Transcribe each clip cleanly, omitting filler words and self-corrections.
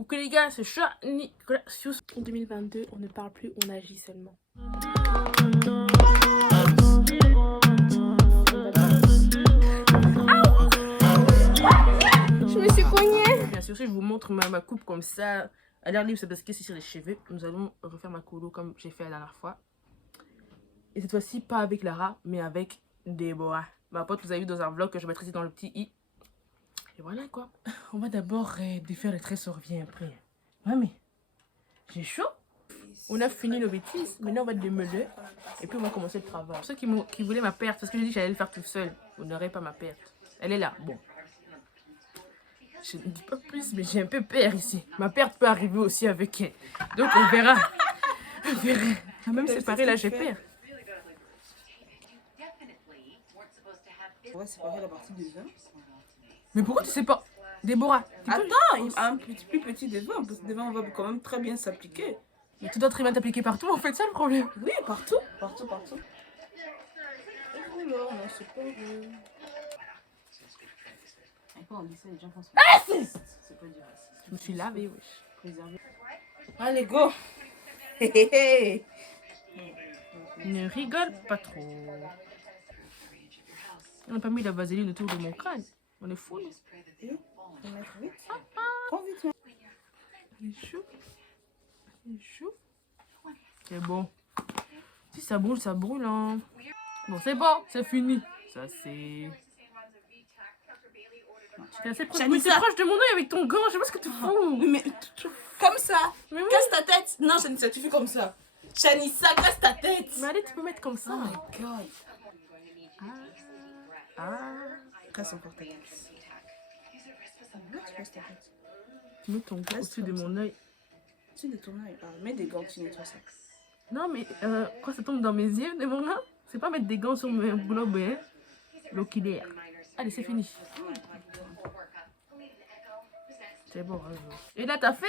Ok les gars, c'est Shani Gracious. En 2022, on ne parle plus, on agit seulement. Je me suis cognée. Bien sûr, si je vous montre ma coupe comme ça, à l'air libre, c'est parce que c'est sur les cheveux. Nous allons refaire ma colo comme j'ai fait la dernière fois. Et cette fois-ci, pas avec Lara, mais avec Déborah. Ma pote, vous avez vu dans un vlog que je mettrai ici dans le petit i. Et voilà quoi. On va d'abord défaire les tresses, on revient après. Ouais, mais j'ai chaud. On a fini nos bêtises. Maintenant, on va démêler. Et puis, on va commencer le travail. Pour ceux qui voulaient ma perte, parce que j'ai dit que j'allais le faire tout seul. Vous n'aurez pas ma perte. Elle est là. Bon. Je ne dis pas plus, mais j'ai un peu peur ici. Ma perte peut arriver aussi avec elle. Donc, on verra. On verra. Même séparé, là, j'ai peur. On va séparer la partie de vin. Mais pourquoi tu sais pas, Déborah? Attends, il a un petit, plus petit devant, parce que devant on va quand même très bien s'appliquer. Mais tu dois très bien t'appliquer partout, en fait, ça le problème. Oui, partout, partout, partout. Et voilà, on a séparé. Et quand on dit ça, les gens pensent que c'est pas du racisme. Je me suis lavée, wesh. Préservé. Allez, go. Hé, hé, hé. Ne rigole pas trop. On n'a pas mis la vaseline autour de mon crâne. On est fou, nous. Faut mettre vite. Prends vite, hein. C'est chaud. C'est chaud. C'est bon. Si ça brûle, hein. Bon, c'est bon, c'est fini. Ça, c'est... T'es assez proche. Mais t'es proche de mon œil avec ton gant, je sais pas ce que tu fous. Oui, mais comme ça. Mais oui. Casse ta tête. Non, Chanissa, tu fais comme ça. Chanissa, casse ta tête. Mais allez, tu peux mettre comme ça. Oh my god. Ah. Casse encore ta tête. Tu casses ta tête. Tu mets ton gant au-dessus de mon œil. Au-dessus de ton œil. Ah, mets des gants, tu nettoies ça. Non, mais quand ça tombe dans mes yeux, Déborah, c'est pas mettre des gants sur mes globes, hein. L'oculaire. Allez, c'est fini. C'est bon, hein. Et là, t'as fait?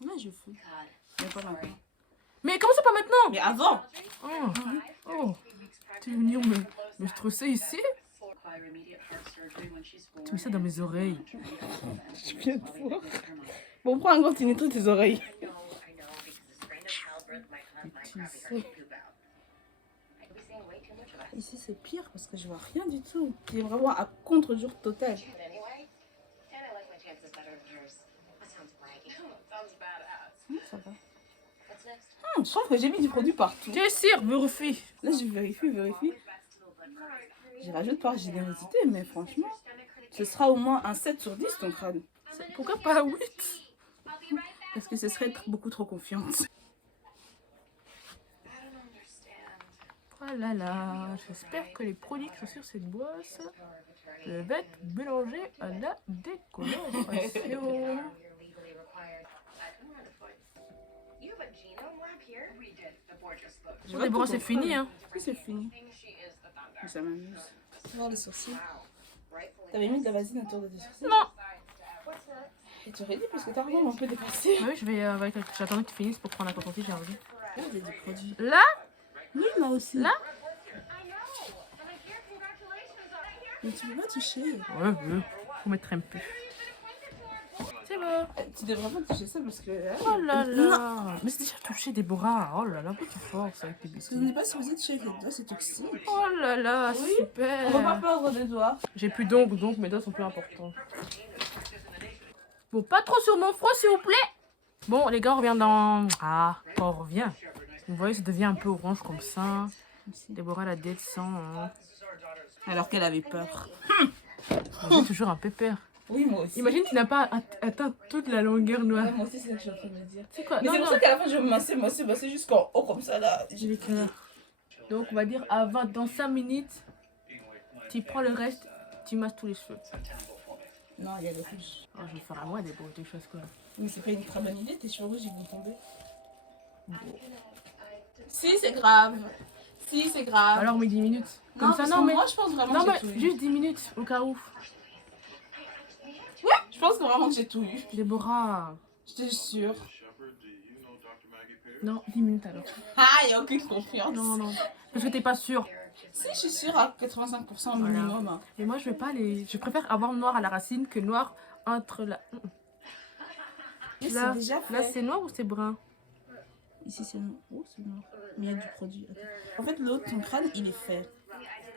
Moi, je fais. Mais pas maintenant. Mais comment ça pas maintenant? Mais avant. Oh, tu veux venir me stresser ici? Tu mets ça dans mes oreilles. Je viens de voir. Bon, prends un gant, tu nettoies tes oreilles. Ici, c'est pire parce que je vois rien du tout. C'est vraiment à contre-jour total. Ça va. Je trouve que j'ai mis du produit partout. Tu es sûr, vérifie. Là, je vérifie. Je rajoute par générosité, mais franchement, ce sera au moins un 7 sur 10 ton crâne. Pourquoi pas 8? Parce que ce serait être beaucoup trop confiante. Oh là là, j'espère que les produits qui sont sur cette boîte peuvent être mélangés à la décoloration. Bon, c'est fini, hein. Oui, c'est fini. Mais ça m'amuse. Voir les sourcils. T'avais mis de la vaseline autour de tes sourcils? Non. Et tu aurais dit parce que t'as vraiment un peu dépassé. Ah oui, j'attendais que tu finisses pour prendre la coton j'ai envie. Là, il y a du produit. Là? Oui, là aussi. Là? Mais tu peux pas toucher. Ouais, faut mettre un peu. C'est bon. Tu devrais pas toucher ça parce que... Oh là là. Mais c'est déjà touché, Déborah. Oh là là, pourquoi tu forces avec tes Parce que biscuits? tu n'es pas supposé toucher avec les doigts, c'est toxique. Oh là là, Oui. super. On va pas perdre des doigts. J'ai plus d'ongles, donc mes doigts sont plus importants. Bon, pas trop sur mon front, s'il vous plaît. Bon, les gars, on revient dans... Ah, on revient. Vous voyez, ça devient un peu orange comme ça. Déborah, la descend. Hein. Alors qu'elle avait peur. J'ai toujours un peu peur. Oui, moi aussi. Imagine, tu n'as pas atteint toute la longueur noire. Ouais, moi aussi, c'est ce que je suis en train de me dire. C'est quoi? Mais c'est pour ça qu'à la fin, je vais me masser jusqu'en haut comme ça, là. J'ai les cœurs. Donc, on va dire dans 5 minutes, tu prends le reste, tu masses tous les cheveux. Non, il y a des rouges. Oh, je vais faire à moi des choses quoi. Mais c'est pas une très bonne idée, tes cheveux rouges, ils vont tomber. Si, c'est grave. Si, c'est grave. Alors, mais 10 minutes. Comme ça, non, mais... Moi, je pense vraiment Non, que mais j'ai tout eu. juste 10 minutes, au cas où. Ouais, je pense que vraiment que j'ai tout eu. Déborah. Je te jure. Non, 10 minutes alors. Ah, il n'y a aucune confiance. Non. Parce que t'es pas sûre. Si, je suis sûre à 85% minimum. Voilà. Et moi, je préfère avoir noir à la racine que noir entre la... Mais Là, c'est déjà fait. là c'est noir ou c'est brun? Ici, c'est noir. Oh, c'est noir. Mais il y a du produit. En fait, l'autre, ton crâne, il est fait.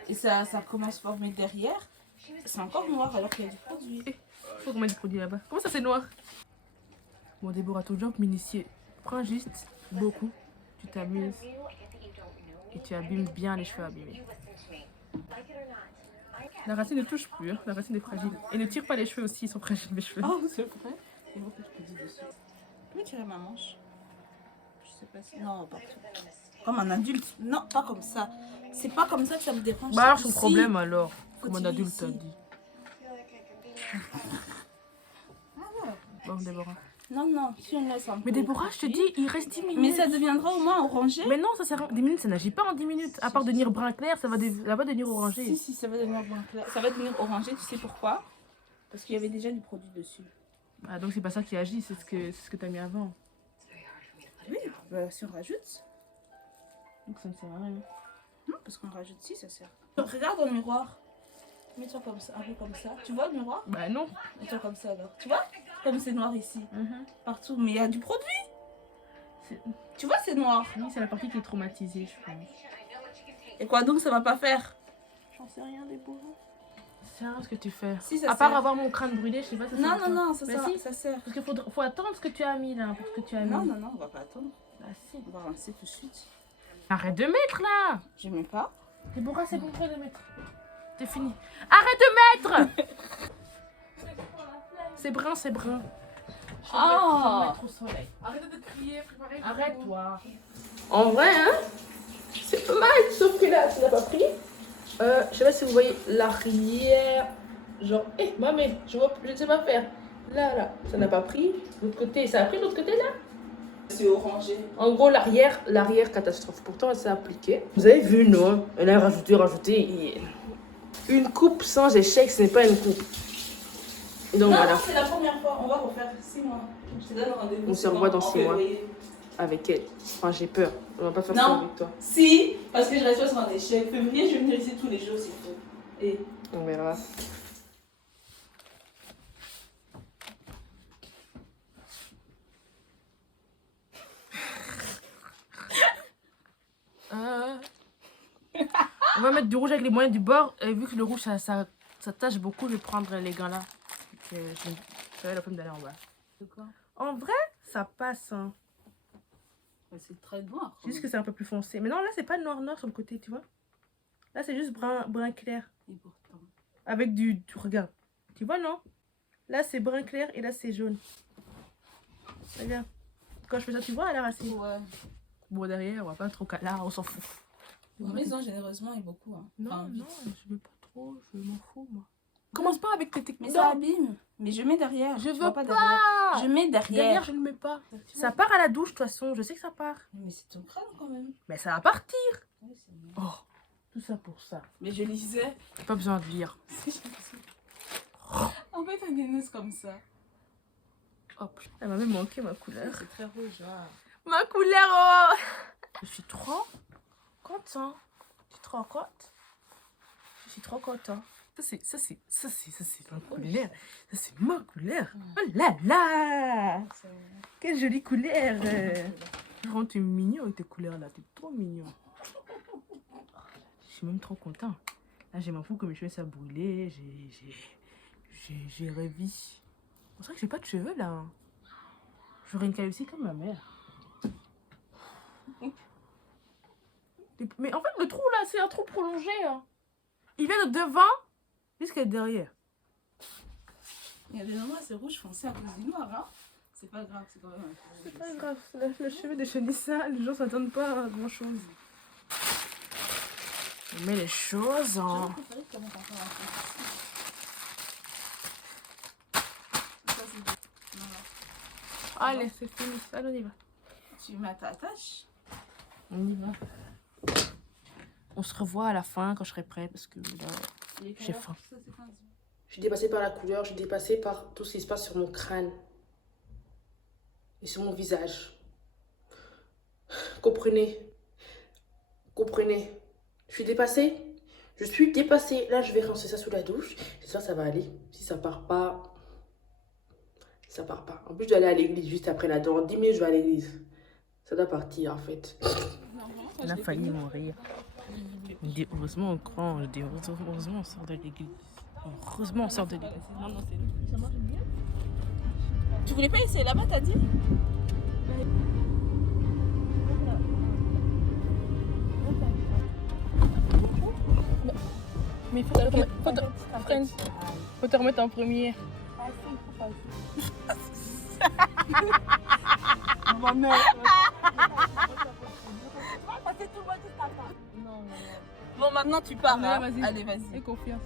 Et ça commence à former derrière. C'est encore noir alors qu'il y a du produit. Faut qu'on mette du produit là-bas. Comment ça c'est noir? Bon, Déborah, ton job m'initier. Prends juste beaucoup. Tu t'amuses. Et tu abîmes bien les cheveux abîmés. La racine ne touche plus, hein. La racine est fragile. Et ne tire pas les cheveux aussi, ils sont fragiles mes cheveux. Oh, c'est vrai. Il faut que je te dise dessus. Tu peux tirer ma manche? Je sais pas si. Non, partout. Comme un adulte. Non, pas comme ça. C'est pas comme ça que ça me dérange. Bah alors c'est son ici. problème alors. Comme un tirer adulte ici. t'a dit. Bon, Déborah. Non, non, si on laisse un peu. Mais Déborah, je te dis, il reste 10 minutes. Mais ça deviendra au moins orangé. Mais non, ça sert à 10 minutes, ça n'agit pas en 10 minutes. À part devenir brun clair, ça va devenir orangé. Si, si, ça va devenir brun clair. Ça va devenir orangé, tu sais pourquoi? Parce qu'il y avait déjà du produit dessus. Ah, donc c'est pas ça qui agit, c'est ce que t'as mis avant. Oui, bah, si on rajoute. Donc ça ne sert à rien. Non, parce qu'on rajoute si, ça sert. Donc, regarde dans le miroir. Mets-toi comme ça, un peu comme ça. Tu vois le miroir? Bah non. Mets-toi comme ça alors. Tu vois? Comme c'est noir ici. Partout. Mais il y a du produit. Tu vois, c'est noir. Oui, c'est la partie qui est traumatisée, je pense. Et quoi donc, ça va pas faire? J'en sais rien, Déborah. C'est rien ce que tu fais. Si, ça à part sert. avoir mon crâne brûlé, je sais pas si ça Non, sert à non, quoi. non, ça, Bah sert, si. ça sert. Parce qu'il faut attendre ce que tu as mis là, pour ce que tu as mis. Non, non, non, on va pas attendre. Bah si. On va rincer tout de suite. Arrête de mettre là. Je mets pas. Déborah, c'est bon, de mettre. C'est fini. Arrête de mettre. C'est brun, c'est brun. Je vais Ah. mettre au soleil. Arrête de crier, préparez. Arrête-toi. En vrai, hein, c'est pas mal, sauf que là, ça n'a pas pris. Je sais pas si vous voyez l'arrière. Genre, mamé, je ne sais pas faire. Là, ça n'a pas pris. L'autre côté, ça a pris l'autre côté là. C'est orangé. En gros, l'arrière, catastrophe. Pourtant, elle s'est appliquée. Vous avez vu, non? Elle a rajouté. Une coupe sans échec, ce n'est pas une coupe. Donc Non, voilà, non, c'est la première fois. On va refaire 6 mois. Je te donne rendez-vous. On se revoit dans en 6 mois. février. avec elle. Enfin, j'ai peur. On va pas faire Non. ça avec toi. Si, parce que je reste pas sur un échec. Février, je vais venir ici tous les jours, c'est tout. Et On verra. On va mettre du rouge avec les moyens du bord. Et vu que le rouge, ça tâche beaucoup, je vais prendre les gants là. J'avais la peine d'aller en bas. En vrai, ça passe. Hein. c'est très noir. C'est juste que c'est un peu plus foncé. Mais non, là, c'est pas noir sur le côté, tu vois. Là, c'est juste brun clair. Et pourtant. Avec du... Regarde. Tu vois, non? Là, c'est brun clair et là, c'est jaune. Regarde. Quand je fais ça, tu vois, à la racine. Ouais. Bon, derrière, on va pas trop... Là, on s'en fout. Maison, généreusement, et beaucoup. Hein. Non, Enfin, non, je veux pas trop. Je m'en fous, moi. Commence pas avec tes techniques. mais ça abîme. Mais je mets derrière. Je Tu veux vois pas. derrière. Je mets Derrière, derrière. je ne mets pas. Ça part à la douche, de toute façon. Je sais que ça part. Mais c'est ton crâne quand même. Mais ça va partir. Ouais, c'est bon. Oh, tout ça pour ça. Mais je lisais. Pas besoin de lire. En fait, un nénès comme ça. Hop. Elle m'a même manqué ma couleur. C'est très rouge. Ah. Ma couleur, oh. Je suis trop content. Je suis trop contente. Je suis trop content. Ça c'est ma couleur. Ça c'est ma couleur. Oh là là. Quelle jolie couleur. Vraiment, tu es mignon avec tes couleurs là. Tu es trop mignon. Je suis même trop content. Là, j'ai m'en fous que mes cheveux ça brûlé. J'ai revis. On dirait que j'ai pas de cheveux là. Hein. J'aurais une calvitie comme ma mère. Mais en fait, le trou là, c'est un trou prolongé. Hein. Il vient de devant jusqu'à derrière. Il y a des endroits, c'est rouge foncé à cause du noir. Hein. C'est pas grave, c'est quand même un peu. C'est pas grave, le cheveu des chenissas, les gens s'attendent pas à grand chose. On met les choses en. Allez, c'est fini. Allez, on y va. Tu mets ta tâche. On y va. On se revoit à la fin quand je serai prête parce que là, j'ai faim. Je suis dépassée par la couleur, je suis dépassée par tout ce qui se passe sur mon crâne et sur mon visage. Comprenez. Comprenez. Je suis dépassée. Je suis dépassée. Là, je vais rincer ça sous la douche. J'espère que ça va aller. Si ça part pas, Ça part pas. En plus, je dois aller à l'église juste après là. Dans 10 minutes, je vais à l'église. Ça doit partir en fait. On a failli mourir. Je dis heureusement on croit. Je dis heureusement on sort de l'église. Heureusement on sort de l'église. Non, non, c'est... Ça marche bien. Tu voulais pas essayer là-bas, t'as dit? Mais faut te remettre en première. Bon, maintenant tu pars. Là, Hein. vas-y. Allez, vas-y. Aie confiance.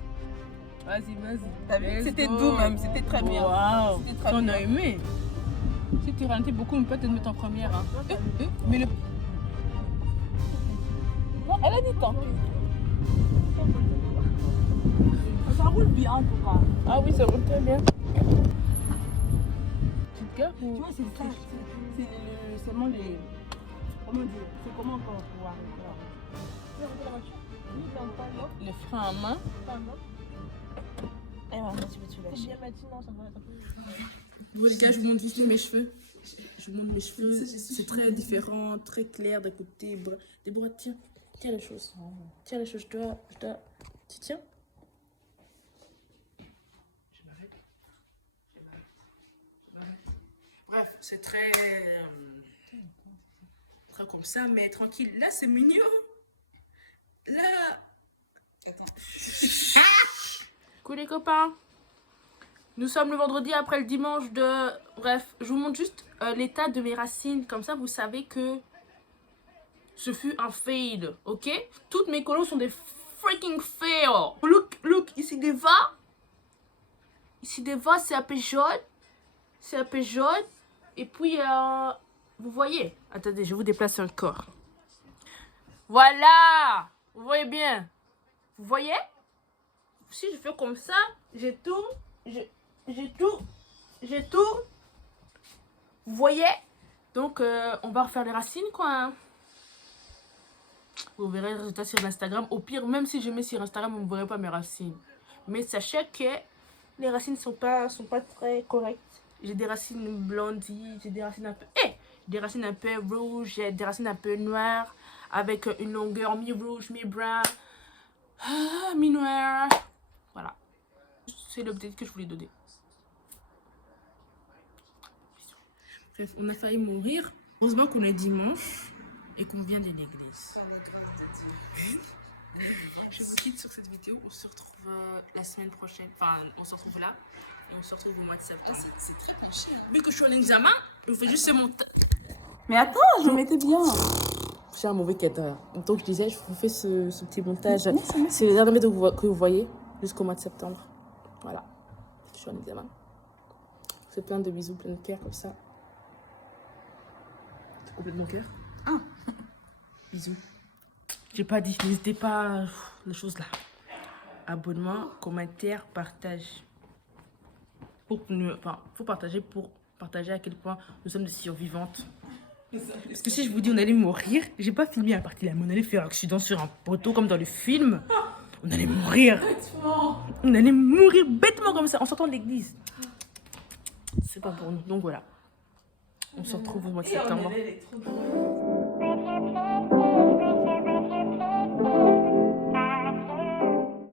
Vas-y, vas-y. T'as vu? Let's C'était go. doux même, c'était très bien. Waouh. C'était très On bien. a aimé. Si tu ralentis beaucoup, on peut te mettre en première. Hein. Mais le... Non, elle a dit tant. Ça roule bien en tout cas. Ah oui, ça roule très bien. Tu te gares ou... Tu vois, c'est ça. C'est seulement les. Comment dire? C'est comment encore pour arrêter Le frein à main. Eh, maman, tu peux te lâcher. Bon les gars, je vous montre juste mes cheveux. Je vous montre mes cheveux. C'est très différent, très clair d'un côté. Déborah, tiens. Tiens les choses. Tiens les choses. Je dois... Tu tiens? Je m'arrête. Bref, c'est très... très comme ça, mais tranquille. Là, c'est mignon. Là... Attends. Coucou les copains. Nous sommes le vendredi après le dimanche de... Bref, je vous montre juste l'état de mes racines. Comme ça, vous savez que ce fut un fail, ok? Toutes mes colos sont des freaking fails. Look, ici des va. Ici des va, c'est un peu jaune. C'est un peu jaune. Et puis, vous voyez. Attendez, je vais vous déplacer encore. Voilà. Vous voyez bien. Vous voyez? Si je fais comme ça, je tourne. Je tourne. Vous voyez? Donc, on va refaire les racines, quoi. Hein. Vous verrez le résultat sur Instagram. Au pire, même si je mets sur Instagram, vous ne verrez pas mes racines. Mais sachez que les racines sont pas très correctes. J'ai des racines blondies, j'ai des racines un peu... des racines un peu rouges, j'ai des racines un peu noires, avec une longueur mi-rouge, mi-brun, mi-noir. Voilà. C'est l'update que je voulais donner. Bref, on a failli mourir. Heureusement qu'on est dimanche et qu'on vient de l'église. Je vous quitte sur cette vidéo. On se retrouve la semaine prochaine. Enfin, on se retrouve là. Et on se retrouve au mois de septembre. C'est très penché. Vu que je suis en examen, je fais juste ce montage. Mais attends, je mettais bien. J'ai un mauvais cadre. Donc je disais, je vous fais ce petit montage. C'est les derniers vidéos que vous voyez jusqu'au mois de septembre. Voilà. Je suis en examen. C'est plein de bisous, plein de cœur comme ça. C'est complètement cœur. Ah. Bisous. J'ai pas dit, n'hésitez pas, les choses là. Abonnement, commentaire, partage. Faut partager pour partager à quel point nous sommes des survivantes. Parce que si je vous dis on allait mourir, j'ai pas filmé la partie là, mais on allait faire un accident sur un poteau comme dans le film. On allait mourir. On allait mourir bêtement comme ça en sortant de l'église. C'est pas pour nous, donc voilà. On se retrouve au mois de septembre.